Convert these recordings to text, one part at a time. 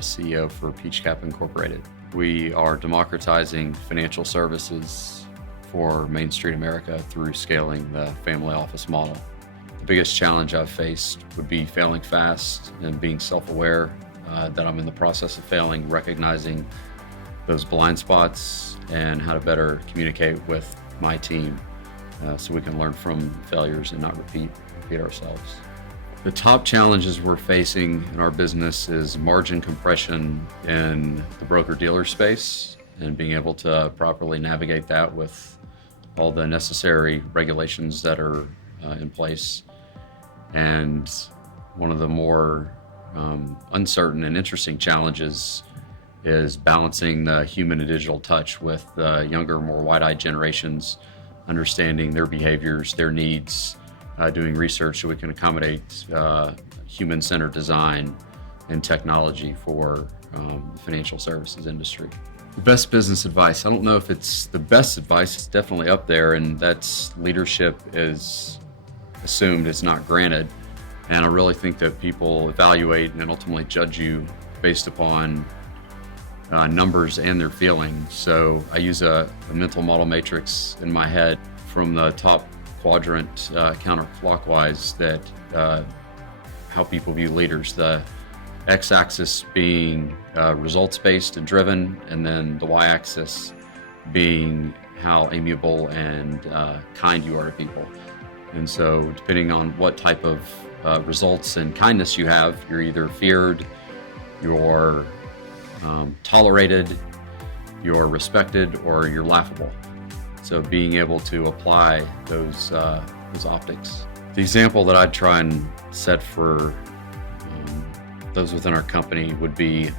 CEO for Peachcap Incorporated. We are democratizing financial services for Main Street America through scaling the family office model. The biggest challenge I've faced would be failing fast and being self-aware that I'm in the process of failing, recognizing those blind spots and how to better communicate with my team so we can learn from failures and not repeat ourselves. The top challenges we're facing in our business is margin compression in the broker-dealer space and being able to properly navigate that with all the necessary regulations that are in place. And one of the more uncertain and interesting challenges is balancing the human and digital touch with the younger, more wide-eyed generations, understanding their behaviors, their needs, doing research so we can accommodate human-centered design and technology for the financial services industry. The best business advice, I don't know if it's the best advice, it's definitely up there, and that's leadership is assumed, it's not granted. And I really think that people evaluate and ultimately judge you based upon numbers and their feelings. So I use a mental model matrix in my head from the top quadrant counterclockwise that how people view leaders. The x-axis being results-based and driven, and then the y-axis being how amiable and kind you are to people. And so depending on what type of results and kindness you have, you're either feared, you're tolerated, you're respected, or you're laughable. So being able to apply those optics. The example that I'd try and set for those within our company would be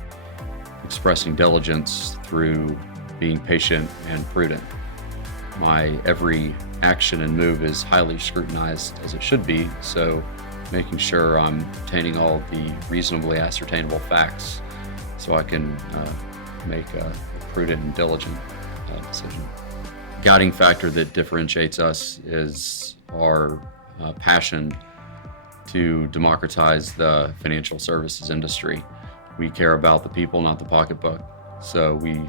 expressing diligence through being patient and prudent. My every action and move is highly scrutinized, as it should be, so making sure I'm obtaining all the reasonably ascertainable facts so I can make a prudent and diligent decision. Guiding factor that differentiates us is our passion to democratize the financial services industry. We care about the people, not the pocketbook. So we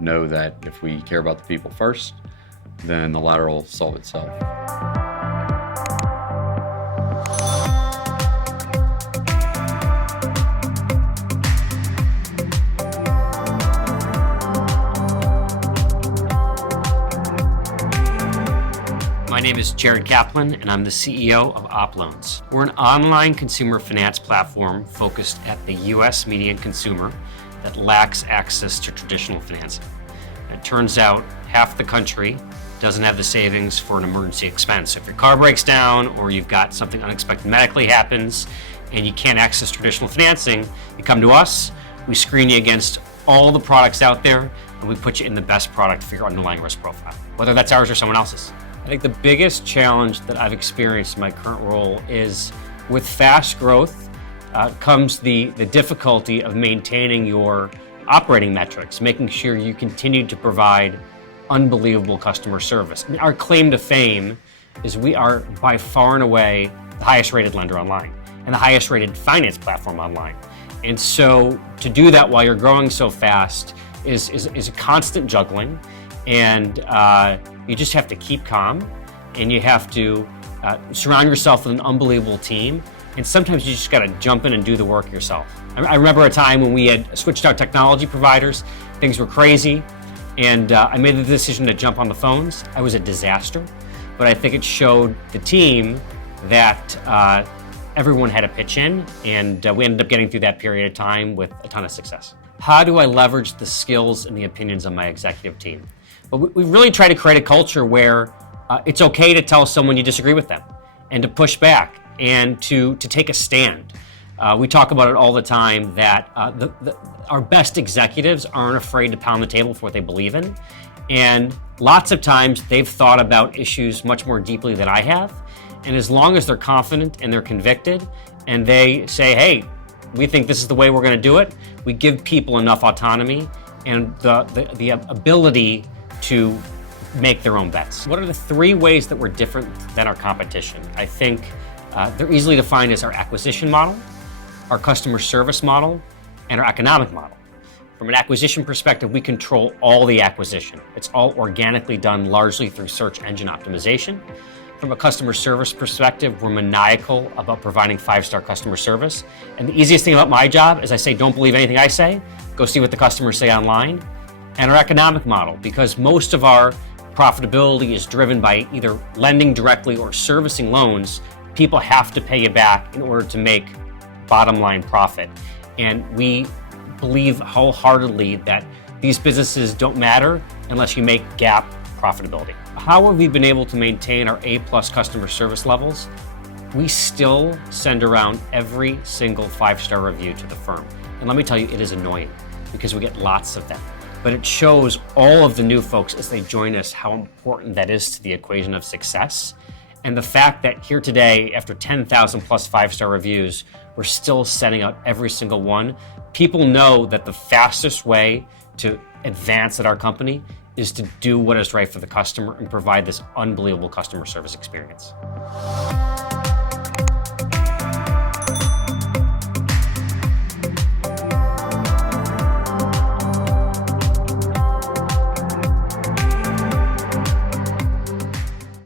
know that if we care about the people first, then the latter will solve itself. My name is Kaplan, and I'm the CEO of OppLoans. We're an online consumer finance platform focused at the U.S. median consumer that lacks access to traditional financing. It turns out half the country doesn't have the savings for an emergency expense. So if your car breaks down or you've got something unexpected medically happens and you can't access traditional financing, you come to us, we screen you against all the products out there, and we put you in the best product for your underlying risk profile, whether that's ours or someone else's. I think the biggest challenge that I've experienced in my current role is with fast growth comes the difficulty of maintaining your operating metrics, making sure you continue to provide unbelievable customer service. I mean, our claim to fame is we are by far and away the highest rated lender online and the highest rated finance platform online. And so to do that while you're growing so fast is a constant juggling, and you just have to keep calm, and you have to surround yourself with an unbelievable team, and sometimes you just gotta jump in and do the work yourself. I remember a time when we had switched out technology providers, things were crazy, and I made the decision to jump on the phones. I was a disaster, but I think it showed the team that everyone had to pitch in, and we ended up getting through that period of time with a ton of success. How do I leverage the skills and the opinions of my executive team? But we really try to create a culture where it's okay to tell someone you disagree with them and to push back and to take a stand. We talk about it all the time that our best executives aren't afraid to pound the table for what they believe in. And lots of times they've thought about issues much more deeply than I have. And as long as they're confident and they're convicted and they say, hey, we think this is the way we're going to do it, we give people enough autonomy and the ability to make their own bets. What are the three ways that we're different than our competition? I think they're easily defined as our acquisition model, our customer service model, and our economic model. From an acquisition perspective, we control all the acquisition. It's all organically done largely through search engine optimization. From a customer service perspective, we're maniacal about providing 5-star customer service. And the easiest thing about my job is I say, don't believe anything I say, go see what the customers say online. And our economic model, because most of our profitability is driven by either lending directly or servicing loans, people have to pay you back in order to make bottom line profit. And we believe wholeheartedly that these businesses don't matter unless you make GAAP profitability. How have we been able to maintain our A+ customer service levels? We still send around every single 5-star review to the firm. And let me tell you, it is annoying because we get lots of them. But it shows all of the new folks as they join us how important that is to the equation of success. And the fact that here today, after 10,000 plus 5-star reviews, we're still sending out every single one. People know that the fastest way to advance at our company is to do what is right for the customer and provide this unbelievable customer service experience.